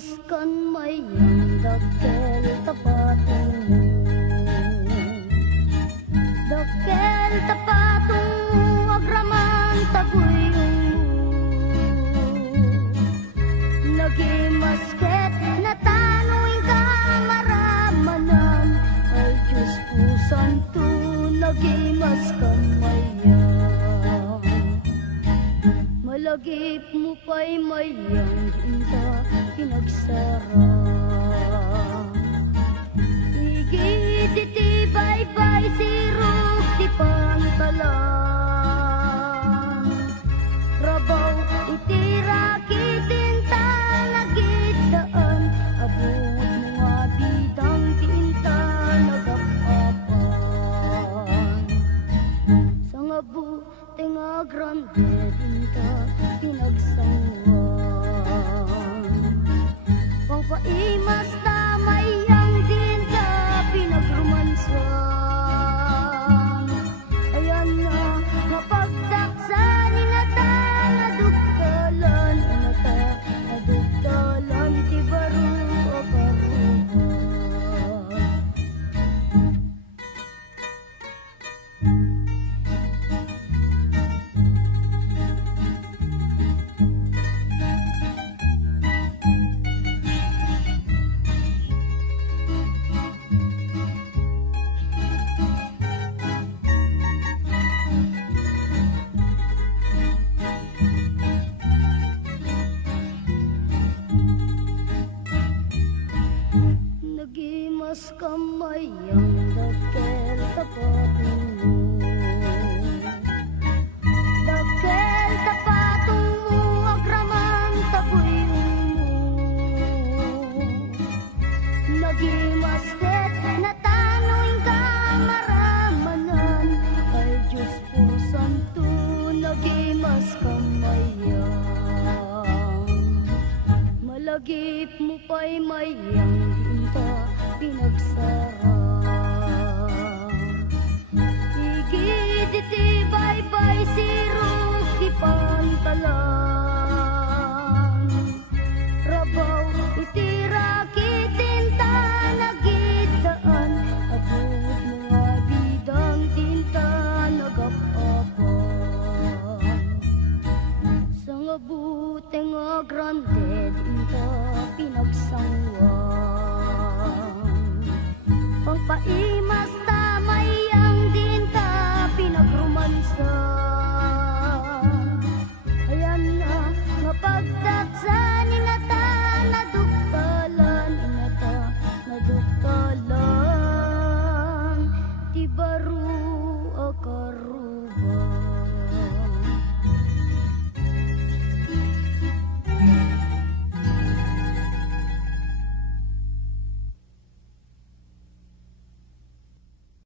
Nagimaskan mayang dakkel tapatong mo, dakkel tapatong mo, agraman taguyong mo. Nagimasket na tanuing kamaramanan, ay Diyos po santo, nagimaskan mayang. Malagip mo pa'y mayang hinta pinagsara. Igit iti bye-bye sirok ti pantalan. Rabaw iti rakitin ta nagidaan, abot mga bidang tinta nagapapan. Sa nga buti nga grande dinta pinagsangwan, pangpaimas ta mayang dinta pinagrumansan. Ayan na mapagdaksan inata adugtalan, inata adugtalan ti baro o karuhan. Nagimas kamayang dakkel tapatong mo, dakkel tapatong mo, agraman taguyong mo. Nagimasket na tanuing kamaramanan, ay Diyos po santo, nagimas kamayang. Malagip mo pa'y mayang pinagsara. Igit iti bye-bye sirok ti pantalan. Rabaw iti rakitin ta nagidaan, abot mga bidang tinta nagapapan. Sa nga buti nga grande dinta pinagsangwan, pangpait